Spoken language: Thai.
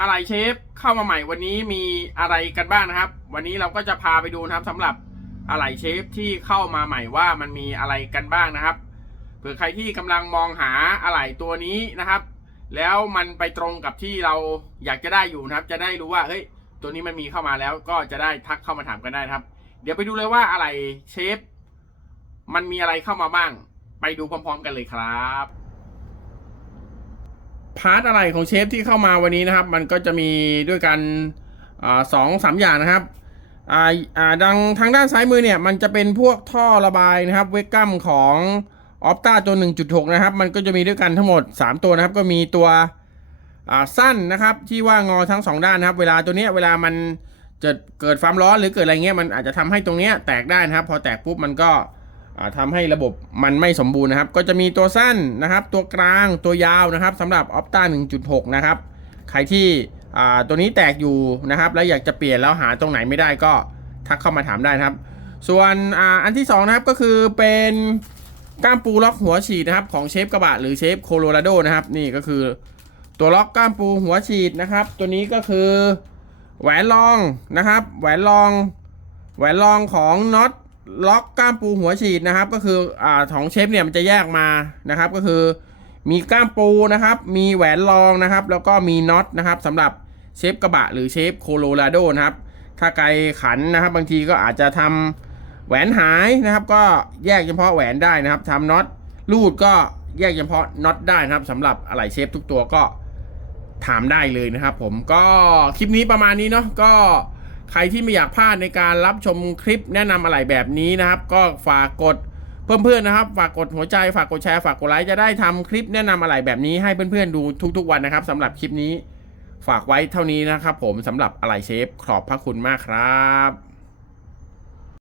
อะไรเชฟเข้ามาใหม่วันนี้มีอะไรกันบ้างนะครับ วันนี้เราก็จะพาไปดูนะครับสำหรับอะไรเชฟที่เข้ามาใหม่ว่ามันมีอะไรกันบ้างนะครับเผื่อใครที่กำลังมองหาอะไรตัวนี้นะครับ แล้วมันไปตรงกับที่เราอยากจะได้อยู่นะครับ จะได้รู้ว่าเฮ้ยตัวนี้มันมีเข้ามาแล้วก็จะได้ทักเข้ามาถามกันได้นะครับ เดี๋ยวไปดูเลยว่าอะไรเชฟมันมีอะไรเข้ามาบ้าง ไปดูพร้อม ๆ กันเลยครับ พาร์ทอะไรของเชฟที่เข้ามาวันนี้นะครับ มันก็จะมีด้วยกันสองสามอย่างนะครับดังทางด้านซ้ายมือเนี่ย มันจะเป็นพวกท่อระบายนะครับเวกัมของออฟตาตัว 1.6 นะครับ มันก็จะมีด้วยกันทั้งหมด 3 ตัวนะครับ ก็มีตัวสั้นนะครับ ที่ว่างอทั้ง 2 ด้านนะครับ เวลาตัวเนี้ยเวลามันจะเกิดความร้อนหรือเกิดอะไรเงี้ยมันอาจจะทำให้ตรงเนี้ยแตกได้นะครับ พอแตกปุ๊บมันก็ อ่าทำให้ระบบมันไม่สมบูรณ์นะครับ ก็จะมีตัวสั้นนะครับ ตัวกลางตัวยาวนะครับสำหรับ Opta 1.6 นะครับ ใครที่ตัวนี้แตกอยู่นะครับ แล้วอยากจะเปลี่ยนแล้วหาตรงไหนไม่ได้ก็ทักเข้ามาถามได้นะครับ ส่วนออันที่สองนะครับก็คือเป็นก้ามปูล็อกหัวฉีดนะครับ ของเชฟกระบะหรือเชฟโคโลราโดนะครับ นี่ก็คือตัวล็อกก้ามปูหัวฉีดนะครับ ตัวนี้ก็คือแหวนรองนะครับ แหวนรอง แหวนรองของน็อต ล็อกก้ามปูหัวฉีดนะครับ ก็คืออ่าของเชฟเนี่ยมันจะแยกมานะครับ ก็คือมีก้ามปูนะครับ มีแหวนรองนะครับ แล้วก็มีน็อตนะครับสำหรับเชฟกระบะหรือเชฟโคโลราโดนะครับ ถ้าไกลขันนะครับ บางทีก็อาจจะทำแหวนหายนะครับ ก็แยกเฉพาะแหวนได้นะครับทำน็อตรูดก็แยกเฉพาะน็อตได้นะครับสำหรับอะไหล่เชฟทุกตัวก็ถามได้เลยนะครับ ผมก็คลิปนี้ประมาณนี้เนาะก็ ใครที่ไม่อยากพลาดในการรับชมคลิปแนะนำอะไรแบบนี้นะครับ ก็ฝากกดเพื่อนๆนะครับ ฝากกดหัวใจ ฝากกดแชร์ ฝากกดไลค์จะได้ทำคลิปแนะนำอะไรแบบนี้ให้เพื่อนๆดูทุกๆวันนะครับสำหรับคลิปนี้ ฝากไว้เท่านี้นะครับผมสำหรับอะไรเชฟขอบพระคุณมากครับ